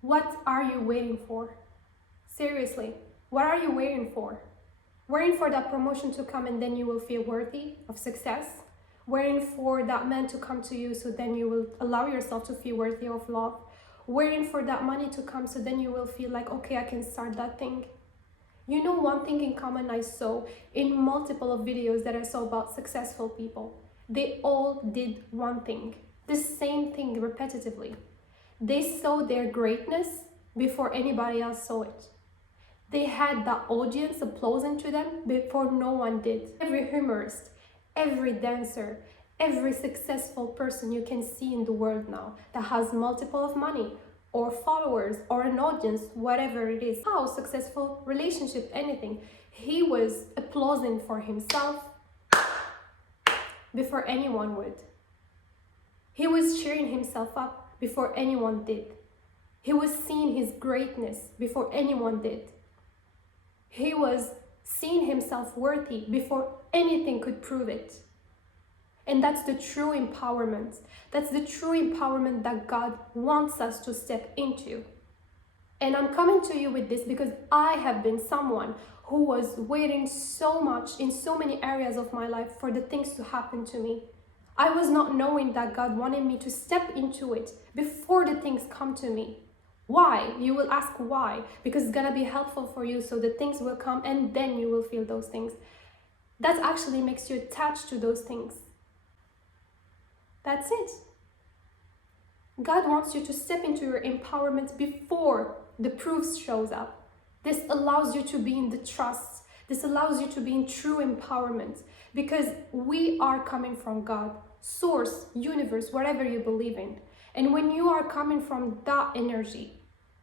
What are you waiting for? Seriously, what are you waiting for? Waiting for that promotion to come and then you will feel worthy of success? Waiting for that man to come to you so then you will allow yourself to feel worthy of love? Waiting for that money to come so then you will feel like, okay, I can start that thing. You know, one thing in common I saw in multiple of videos that I saw about successful people. They all did one thing, the same thing repetitively. They saw their greatness before anybody else saw it. They had the audience applauding to them before no one did. Every humorist, every dancer, every successful person you can see in the world now that has multiple of money or followers or an audience, whatever it is, how successful relationship, anything, he was applauding for himself before anyone would. He was cheering himself up before anyone did. He was seeing his greatness before anyone did. He was seeing himself worthy before anything could prove it. And that's the true empowerment. That's the true empowerment that God wants us to step into. And I'm coming to you with this because I have been someone who was waiting so much in so many areas of my life for the things to happen to me. I was not knowing that God wanted me to step into it before the things come to me. Why? You will ask why. Because it's gonna be helpful for you so the things will come and then you will feel those things. That actually makes you attached to those things. That's it. God wants you to step into your empowerment before the proofs shows up. This allows you to be in the trust. This allows you to be in true empowerment because we are coming from God, source, universe, whatever you believe in. And when you are coming from that energy,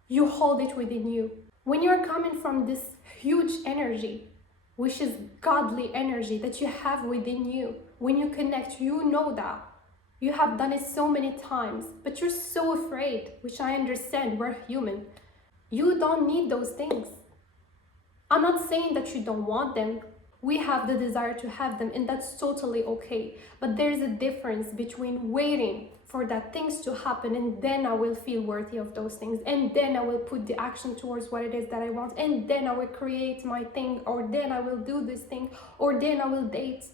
you hold it within you. When you're coming from this huge energy, which is godly energy that you have within you, when you connect, you know that. You have done it so many times, but you're so afraid, which I understand, we're human. You don't need those things. I'm not saying that you don't want them. We have the desire to have them, and that's totally okay. But there's a difference between waiting for that things to happen and then I will feel worthy of those things, and then I will put the action towards what it is that I want, and then I will create my thing, or then I will do this thing, or then I will date.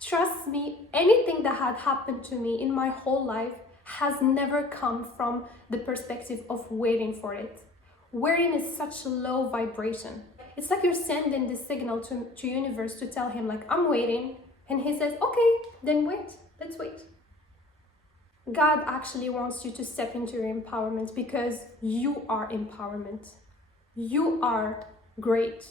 Trust me, anything that had happened to me in my whole life has never come from the perspective of waiting for it. Waiting is such a low vibration. It's like you're sending this signal to universe to tell him like, I'm waiting. And he says, okay, then wait, let's wait. God actually wants you to step into your empowerment because you are empowerment. You are great.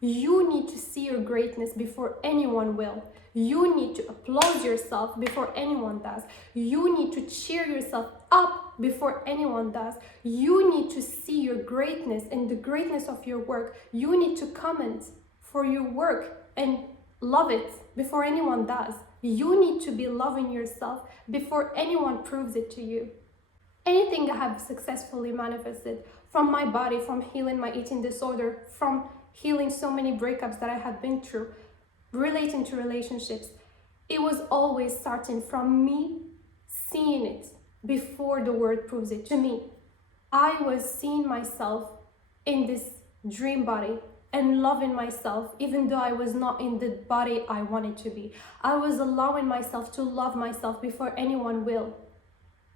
You need to see your greatness before anyone will. You need to applaud yourself before anyone does. You need to cheer yourself up before anyone does. You need to see your greatness and the greatness of your work. You need to comment for your work and love it before anyone does. You need to be loving yourself before anyone proves it to you. Anything I have successfully manifested, from my body, from healing my eating disorder, from healing so many breakups that I have been through, relating to relationships, it was always starting from me seeing it before the word proves it to me. I was seeing myself in this dream body and loving myself even though I was not in the body I wanted to be. I was allowing myself to love myself before anyone will.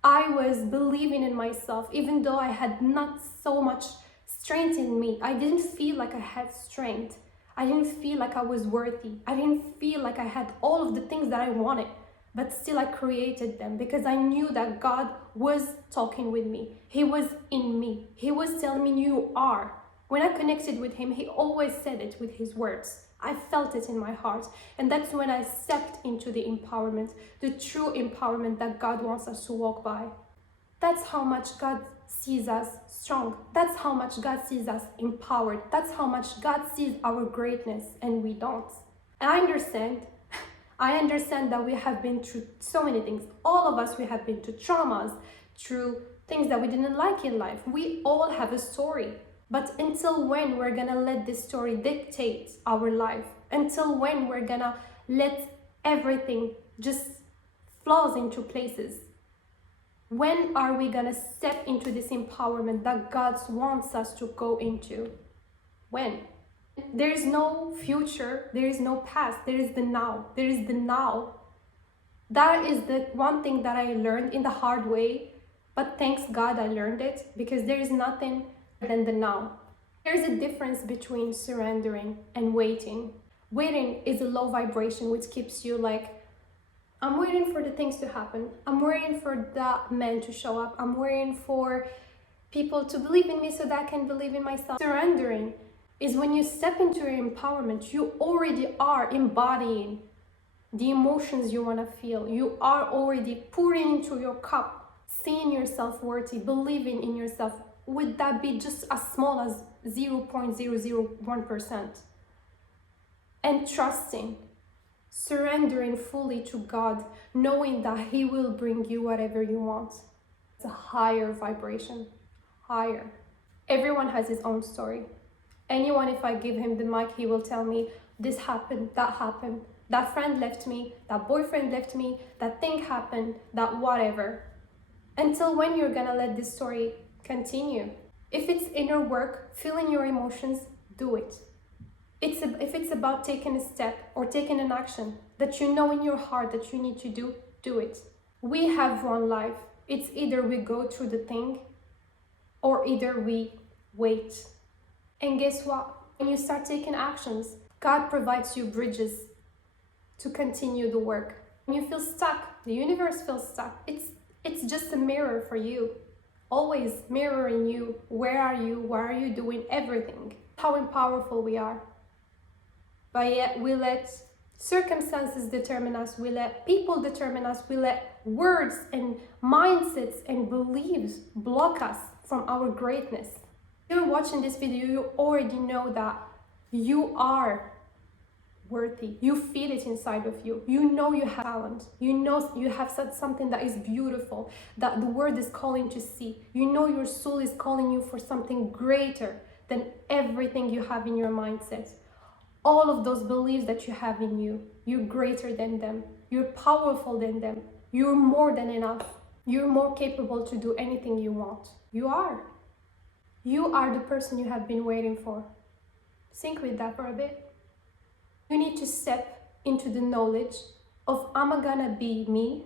I was believing in myself even though I had not so much strength in me. I didn't feel like I had strength. I didn't feel like I was worthy. I didn't feel like I had all of the things that I wanted, but still I created them because I knew that God was talking with me. He was in me. He was telling me, you are. When I connected with him, he always said it with his words. I felt it in my heart. And that's when I stepped into the empowerment, the true empowerment that God wants us to walk by. That's how much God sees us strong. That's how much God sees us empowered. That's how much God sees our greatness and we don't. And I understand that we have been through so many things. All of us, we have been through traumas, through things that we didn't like in life. We all have a story. But until when we're gonna let this story dictate our life? Until when we're gonna let everything just flows into places? When are we gonna step into this empowerment that God wants us to go into? When? There is no future, there is no past, there is the now. There is the now. That is the one thing that I learned in the hard way, but thanks God I learned it, because there is nothing than the now. There's a difference between surrendering and waiting. Waiting is a low vibration which keeps you like, I'm waiting for the things to happen. I'm waiting for that man to show up. I'm waiting for people to believe in me so that I can believe in myself. Surrendering is when you step into your empowerment, you already are embodying the emotions you want to feel. You are already pouring into your cup, seeing yourself worthy, believing in yourself. Would that be just as small as 0.001%? And trusting, surrendering fully to God, knowing that He will bring you whatever you want. It's a higher vibration, higher. Everyone has his own story. Anyone, if I give him the mic, he will tell me, this happened, that friend left me, that boyfriend left me, that thing happened, that whatever. Until when you're gonna let this story continue? If it's inner work, feeling your emotions, do it. If it's about taking a step or taking an action that you know in your heart that you need to do, do it. We have one life. It's either we go through the thing or either we wait. And guess what? When you start taking actions, God provides you bridges to continue the work. When you feel stuck, the universe feels stuck. It's just a mirror for you. Always mirroring you. Where are you? What are you doing? Everything. How powerful we are. But yet we let circumstances determine us. We let people determine us. We let words and mindsets and beliefs block us from our greatness. If you're watching this video, you already know that you are worthy. You feel it inside of you. You know you have talent. You know you have said something that is beautiful, that the world is calling to see. You know your soul is calling you for something greater than everything you have in your mindset. All of those beliefs that you have in you, you're greater than them. You're powerful than them. You're more than enough. You're more capable to do anything you want. You are. You are the person you have been waiting for. Think with that for a bit. You need to step into the knowledge of I'm gonna be me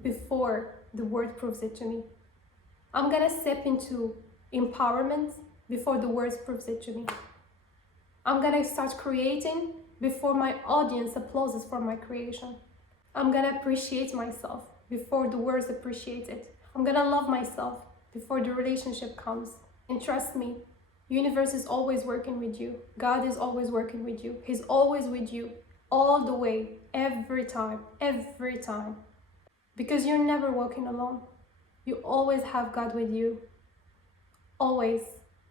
before the world proves it to me. I'm gonna step into empowerment before the world proves it to me. I'm gonna start creating before my audience applauses for my creation. I'm gonna appreciate myself before the world appreciates it. I'm gonna love myself before the relationship comes. And trust me, universe is always working with you. God is always working with you. He's always with you all the way, every time. Because you're never walking alone. You always have God with you. Always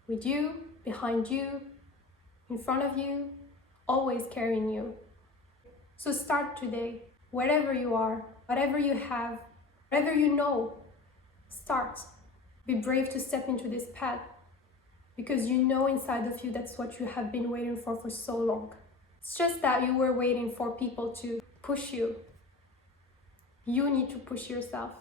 with you, behind you, in front of you, always carrying you. So start today, wherever you are, whatever you have, whatever you know, start. Be brave to step into this path because you know inside of you that's what you have been waiting for so long. It's just that you were waiting for people to push you. You need to push yourself.